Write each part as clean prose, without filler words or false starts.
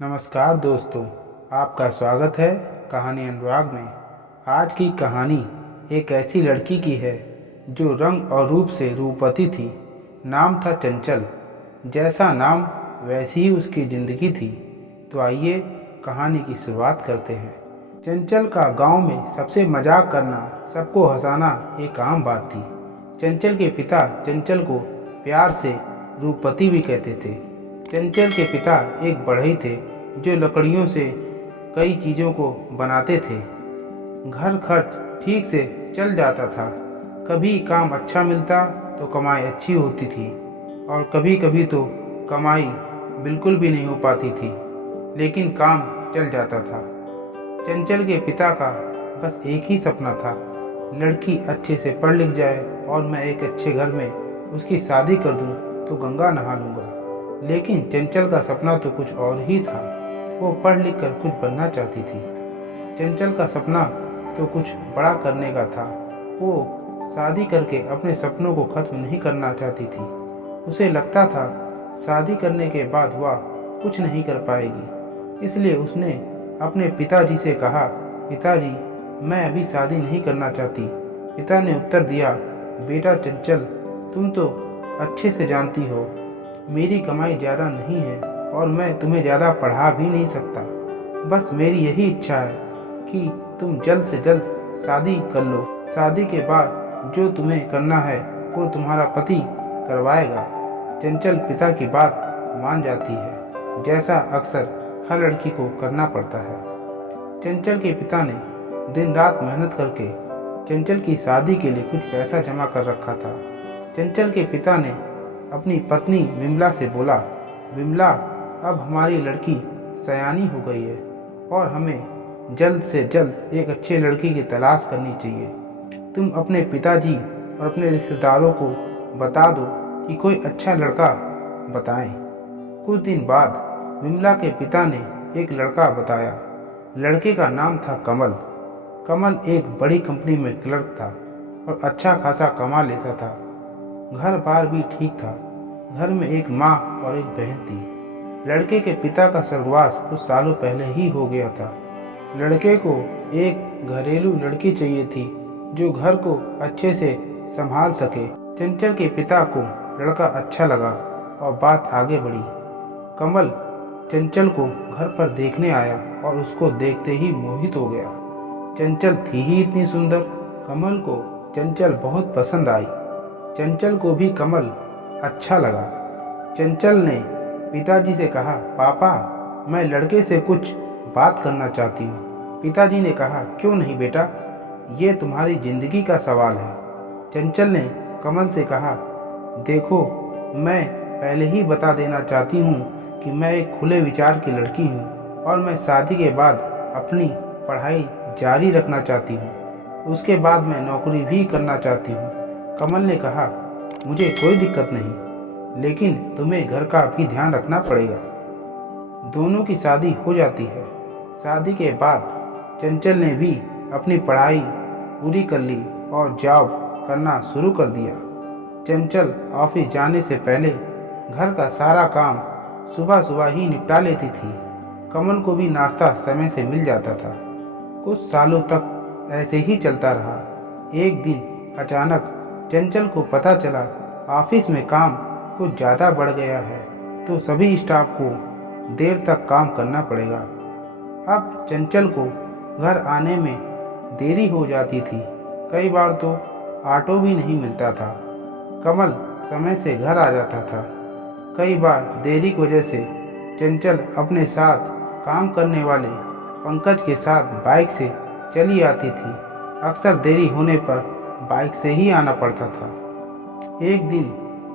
नमस्कार दोस्तों, आपका स्वागत है कहानी अनुराग में। आज की कहानी एक ऐसी लड़की की है जो रंग और रूप से रूपवती थी। नाम था चंचल। जैसा नाम वैसी ही उसकी ज़िंदगी थी। तो आइए कहानी की शुरुआत करते हैं। चंचल का गांव में सबसे मजाक करना, सबको हंसाना एक आम बात थी। चंचल के पिता चंचल को प्यार से रूपवती भी कहते थे। चंचल के पिता एक बढ़ई थे जो लकड़ियों से कई चीज़ों को बनाते थे। घर खर्च ठीक से चल जाता था। कभी काम अच्छा मिलता तो कमाई अच्छी होती थी और कभी कभी तो कमाई बिल्कुल भी नहीं हो पाती थी, लेकिन काम चल जाता था। चंचल के पिता का बस एक ही सपना था, लड़की अच्छे से पढ़ लिख जाए और मैं एक अच्छे घर में उसकी शादी कर दूं तो गंगा नहा लूँगा। लेकिन चंचल का सपना तो कुछ और ही था। वो पढ़ लिख कर कुछ बनना चाहती थी। चंचल का सपना तो कुछ बड़ा करने का था। वो शादी करके अपने सपनों को खत्म नहीं करना चाहती थी। उसे लगता था शादी करने के बाद वह कुछ नहीं कर पाएगी। इसलिए उसने अपने पिताजी से कहा, पिताजी मैं अभी शादी नहीं करना चाहती। पिता ने उत्तर दिया, बेटा चंचल तुम तो अच्छे से जानती हो मेरी कमाई ज़्यादा नहीं है और मैं तुम्हें ज़्यादा पढ़ा भी नहीं सकता। बस मेरी यही इच्छा है कि तुम जल्द से जल्द शादी कर लो। शादी के बाद जो तुम्हें करना है वो तुम्हारा पति करवाएगा। चंचल पिता की बात मान जाती है, जैसा अक्सर हर लड़की को करना पड़ता है। चंचल के पिता ने दिन रात मेहनत करके चंचल की शादी के लिए कुछ पैसा जमा कर रखा था। चंचल के पिता ने अपनी पत्नी विमला से बोला, विमला अब हमारी लड़की सयानी हो गई है और हमें जल्द से जल्द एक अच्छे लड़की की तलाश करनी चाहिए। तुम अपने पिताजी और अपने रिश्तेदारों को बता दो कि कोई अच्छा लड़का बताएं। कुछ दिन बाद विमला के पिता ने एक लड़का बताया। लड़के का नाम था कमल। कमल एक बड़ी कंपनी में क्लर्क था और अच्छा खासा कमा लेता था। घर बार भी ठीक था। घर में एक माँ और एक बहन थी। लड़के के पिता का स्वर्गवास कुछ सालों पहले ही हो गया था। लड़के को एक घरेलू लड़की चाहिए थी जो घर को अच्छे से संभाल सके। चंचल के पिता को लड़का अच्छा लगा और बात आगे बढ़ी। कमल चंचल को घर पर देखने आया और उसको देखते ही मोहित हो गया। चंचल थी ही इतनी सुंदर। कमल को चंचल बहुत पसंद आई। चंचल को भी कमल अच्छा लगा। चंचल ने पिताजी से कहा, पापा मैं लड़के से कुछ बात करना चाहती हूँ। पिताजी ने कहा, क्यों नहीं बेटा, ये तुम्हारी ज़िंदगी का सवाल है। चंचल ने कमल से कहा, देखो मैं पहले ही बता देना चाहती हूँ कि मैं एक खुले विचार की लड़की हूँ और मैं शादी के बाद अपनी पढ़ाई जारी रखना चाहती हूँ। उसके बाद मैं नौकरी भी करना चाहती हूँ। कमल ने कहा, मुझे कोई दिक्कत नहीं, लेकिन तुम्हें घर का भी ध्यान रखना पड़ेगा। दोनों की शादी हो जाती है। शादी के बाद चंचल ने भी अपनी पढ़ाई पूरी कर ली और जॉब करना शुरू कर दिया। चंचल ऑफिस जाने से पहले घर का सारा काम सुबह सुबह ही निपटा लेती थी। कमल को भी नाश्ता समय से मिल जाता था। कुछ सालों तक ऐसे ही चलता रहा। एक दिन अचानक चंचल को पता चला ऑफिस में काम कुछ ज़्यादा बढ़ गया है, तो सभी स्टाफ को देर तक काम करना पड़ेगा। अब चंचल को घर आने में देरी हो जाती थी। कई बार तो ऑटो भी नहीं मिलता था। कमल समय से घर आ जाता था। कई बार देरी की वजह से चंचल अपने साथ काम करने वाले पंकज के साथ बाइक से चली आती थी। अक्सर देरी होने पर बाइक से ही आना पड़ता था। एक दिन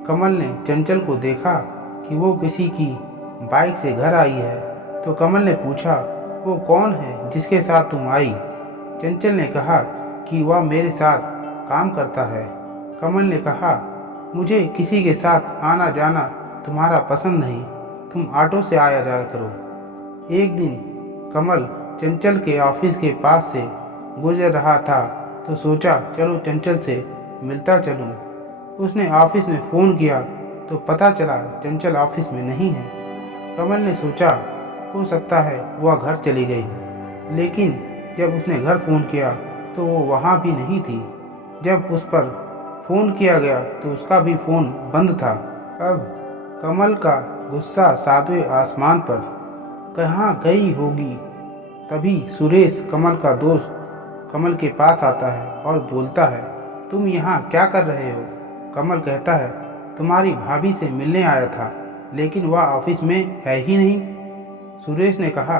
कमल ने चंचल को देखा कि वो किसी की बाइक से घर आई है, तो कमल ने पूछा, वो कौन है जिसके साथ तुम आई? चंचल ने कहा कि वह मेरे साथ काम करता है। कमल ने कहा, मुझे किसी के साथ आना जाना तुम्हारा पसंद नहीं, तुम ऑटो से आया जाया करो। एक दिन कमल चंचल के ऑफिस के पास से गुजर रहा था तो सोचा चलो चंचल से मिलता चलूं। उसने ऑफिस में फ़ोन किया तो पता चला चंचल ऑफिस में नहीं है। कमल ने सोचा हो सकता है वह घर चली गई हो। लेकिन जब उसने घर फ़ोन किया तो वो वहाँ भी नहीं थी। जब उस पर फ़ोन किया गया तो उसका भी फ़ोन बंद था। अब कमल का गुस्सा सातवें आसमान पर। कहाँ गई होगी? तभी सुरेश, कमल का दोस्त, कमल के पास आता है और बोलता है, तुम यहाँ क्या कर रहे हो? कमल कहता है, तुम्हारी भाभी से मिलने आया था, लेकिन वह ऑफिस में है ही नहीं। सुरेश ने कहा,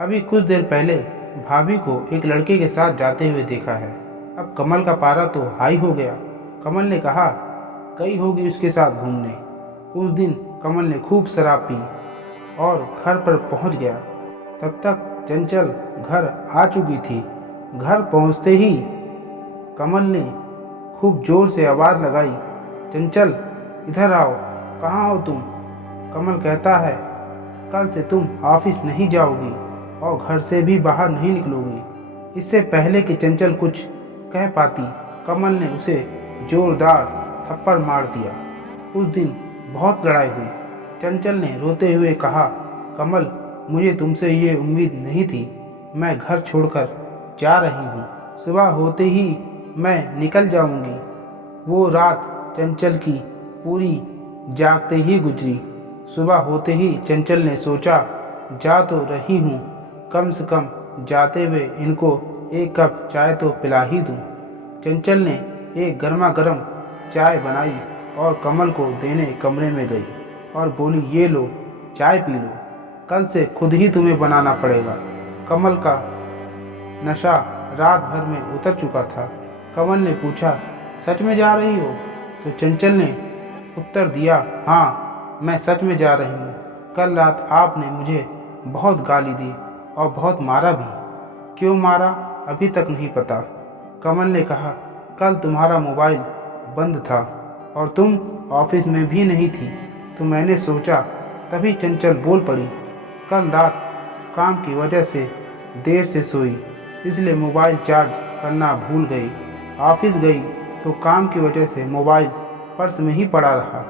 अभी कुछ देर पहले भाभी को एक लड़के के साथ जाते हुए देखा है। अब कमल का पारा तो हाई हो गया। कमल ने कहा, गई होगी उसके साथ घूमने। उस दिन कमल ने खूब शराब पी और घर पर पहुंच गया। तब तक चंचल घर आ चुकी थी। घर पहुंचते ही कमल ने खूब जोर से आवाज़ लगाई, चंचल इधर आओ, कहाँ हो तुम? कमल कहता है, कल से तुम ऑफिस नहीं जाओगी और घर से भी बाहर नहीं निकलोगी। इससे पहले कि चंचल कुछ कह पाती, कमल ने उसे जोरदार थप्पड़ मार दिया। उस दिन बहुत लड़ाई हुई। चंचल ने रोते हुए कहा, कमल मुझे तुमसे ये उम्मीद नहीं थी। मैं घर छोड़कर जा रही हूँ। सुबह होते ही मैं निकल जाऊँगी। वो रात चंचल की पूरी जागते ही गुजरी। सुबह होते ही चंचल ने सोचा, जा तो रही हूँ, कम से कम जाते हुए इनको एक कप चाय तो पिला ही दूँ। चंचल ने एक गर्मा गर्म चाय बनाई और कमल को देने कमरे में गई और बोली, ये लो चाय पी लो, कल से खुद ही तुम्हें बनाना पड़ेगा। कमल का नशा रात भर में उतर चुका था। कमल ने पूछा, सच में जा रही हो? तो चंचल ने उत्तर दिया, हाँ मैं सच में जा रही हूँ। कल रात आपने मुझे बहुत गाली दी और बहुत मारा भी। क्यों मारा अभी तक नहीं पता। कमल ने कहा, कल तुम्हारा मोबाइल बंद था और तुम ऑफिस में भी नहीं थी, तो मैंने सोचा। तभी चंचल बोल पड़ी, कल रात काम की वजह से देर से सोई, इसलिए मोबाइल चार्ज करना भूल गई। ऑफिस गई तो काम की वजह से मोबाइल पर्स में ही पड़ा रहा।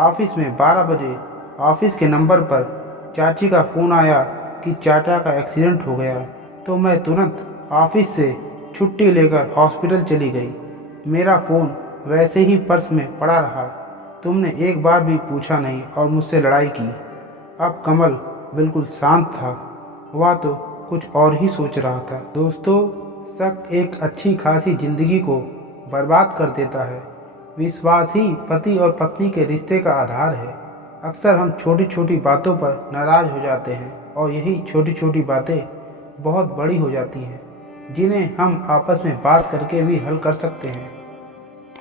ऑफिस में 12 बजे ऑफिस के नंबर पर चाची का फ़ोन आया कि चाचा का एक्सीडेंट हो गया, तो मैं तुरंत ऑफिस से छुट्टी लेकर हॉस्पिटल चली गई। मेरा फ़ोन वैसे ही पर्स में पड़ा रहा। तुमने एक बार भी पूछा नहीं और मुझसे लड़ाई की। अब कमल बिल्कुल शांत था। वह तो कुछ और ही सोच रहा था। दोस्तों, शक एक अच्छी खासी ज़िंदगी को बर्बाद कर देता है। विश्वास ही पति और पत्नी के रिश्ते का आधार है। अक्सर हम छोटी छोटी बातों पर नाराज़ हो जाते हैं और यही छोटी छोटी बातें बहुत बड़ी हो जाती हैं, जिन्हें हम आपस में बात करके भी हल कर सकते हैं।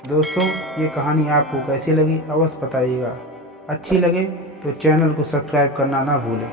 दोस्तों, ये कहानी आपको कैसी लगी अवश्य बताइएगा। अच्छी लगे तो चैनल को सब्सक्राइब करना ना भूलें।